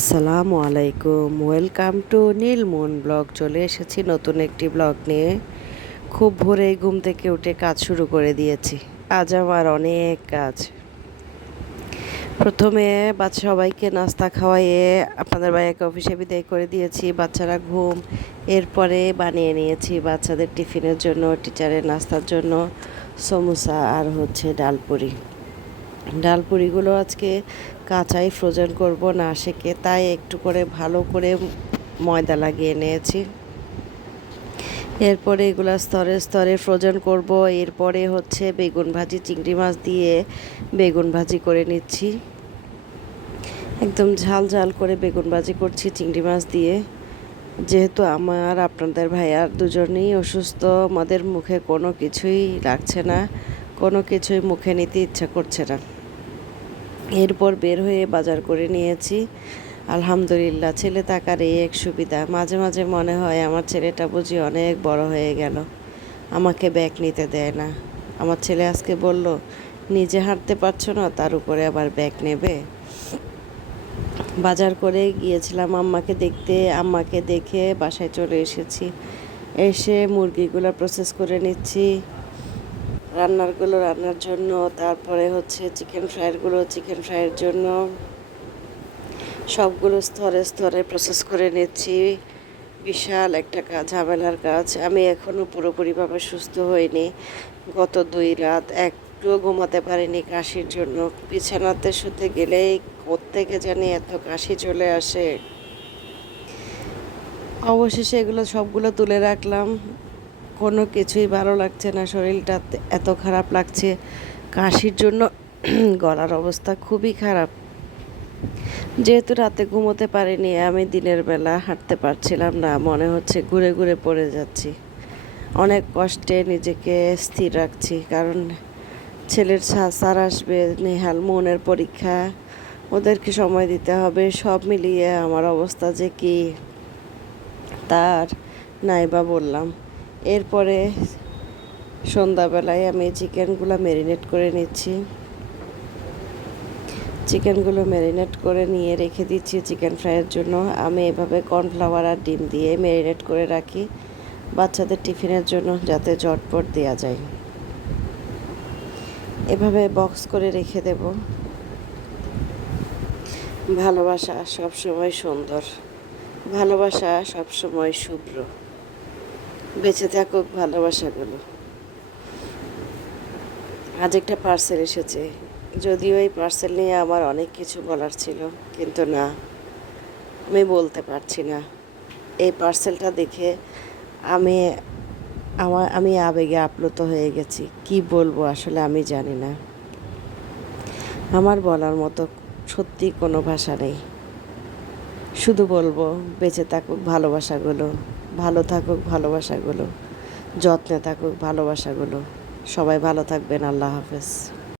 আসসালামু আলাইকুম। Welcome to Nilmon blog চলে এসেছি নতুন একটি ব্লগ নিয়ে। খুব ভোরে ঘুম থেকে উঠে কাজ শুরু করে দিয়েছি। আজ আমার অনেক কাজ। প্রথমে বাচ্চা সবাইকে নাস্তা খাওয়াইয়ে আপনাদের ভাইয়াকে অফিসে বিদায় করে দিয়েছি। বাচ্চারা ঘুম। এরপরে বানিয়ে নিয়েছি বাচ্চাদের টিফিনের জন্য টিচারের নাস্তার জন্য। সমোসা আর হচ্ছে ডালপুরি ডালপুরিগুলো আজকে কাঁচাই ফ্রোজেন করব না শেখে তাই একটু করে ভালো করে ময়দা লাগিয়ে নিয়েছি। এরপরে এগুলো স্তরে স্তরে ফ্রোজেন করব, এরপরে হচ্ছে বেগুন ভাজি, চিংড়ি মাছ দিয়ে বেগুন ভাজি করে নিচ্ছি। একদম ঝাল ঝাল করে বেগুন ভাজি করছি চিংড়ি মাছ দিয়ে। যেহেতু আমার, আপনাদের ভাইয়ার দুজনেই অসুস্থ, আমাদের মুখে কোনো কিছুই লাগছে না। কোনো কিছুই মুখে নিতে ইচ্ছা করছে না। এরপর বের হয়ে বাজার করে নিয়েছি। আলহামদুলিল্লাহ, ছেলে তাকার এই এক সুবিধা। মাঝে মাঝে মনে হয় আমার ছেলেটা বুঝি অনেক বড় হয়ে গেল। আমাকে ব্যাগ নিতে দেয় না। আমার ছেলে আজকে বলল, নিজে হাঁটতে পারছ না, তার উপরে আবার ব্যাগ নেবে? বাজার করে গিয়েছিলাম আম্মাকে দেখতে। আম্মাকে দেখে বাসায় চলে এসেছি। এসে মুরগিগুলো প্রসেস করে নিচ্ছি। রান্নারগুলো রান্নার জন্য, তারপরে হচ্ছে চিকেন ফ্রাইগুলো চিকেন ফ্রাইয়ের জন্য। সবগুলো স্তরে স্তরে প্রসেস করে নিচ্ছি। বিশাল একটা কাজ, ঝামেলার কাজ। আমি এখনও পুরোপুরিভাবে সুস্থ হইনি। গত দুই রাত একটুও ঘুমাতে পারিনি কাশির জন্য। বিছানাতে শুতে গেলেই কোত্থেকে জানি এত কাশি চলে আসে। অবশেষে এগুলো সবগুলো তুলে রাখলাম। কোনো কিছুই ভালো লাগছে না, শরীরটা এত খারাপ লাগছে। কাশির জন্য গলার অবস্থা খুবই খারাপ। যেহেতু রাতে ঘুমোতে পারিনি, আমি দিনের বেলা হাঁটতে পারছিলাম না, মনে হচ্ছে ঘুরে ঘুরে পড়ে যাচ্ছি। অনেক কষ্টে নিজেকে স্থির রাখছি, কারণ ছেলের স্যার আসবে, নেহাল মনের পরীক্ষা, ওদেরকে সময় দিতে হবে, সব মিলিয়ে আমার অবস্থা যে কি, তার নাইবা বললাম। এরপরে সন্ধ্যাবেলায় আমি চিকেনগুলো ম্যারিনেট করে নিচ্ছি। চিকেনগুলো ম্যারিনেট করে নিয়ে রেখে দিচ্ছি চিকেন ফ্রাইয়ের জন্য। আমি এভাবে কর্নফ্লাওয়ার আর ডিম দিয়ে ম্যারিনেট করে রাখি বাচ্চাদের টিফিনের জন্য যাতে ঝটপট দেওয়া যায়। এভাবে বক্স করে রেখে দেব। ভালোবাসা সবসময় সুন্দর। ভালোবাসা সবসময় শুভ্র। বেঁচে থাকুক ভালোবাসাগুলো। আজ একটা পার্সেল এসেছে। যদিও এই পার্সেল নিয়ে আমার অনেক কিছু বলার ছিল, কিন্তু না, আমি বলতে পারছি না। এই পার্সেলটা দেখে আমি, আমার, আমি আবেগে আপ্লুত হয়ে গেছি। কি বলব আসলে আমি জানি না। আমার বলার মতো সত্যি কোনো ভাষা নেই। শুধু বলব, বেঁচে থাকুক ভালোবাসাগুলো। ভালো থাকুক ভালোবাসাগুলো যত্নে থাকুক ভালোবাসাগুলো। সবাই ভালো থাকবেন আল্লাহ হাফেজ।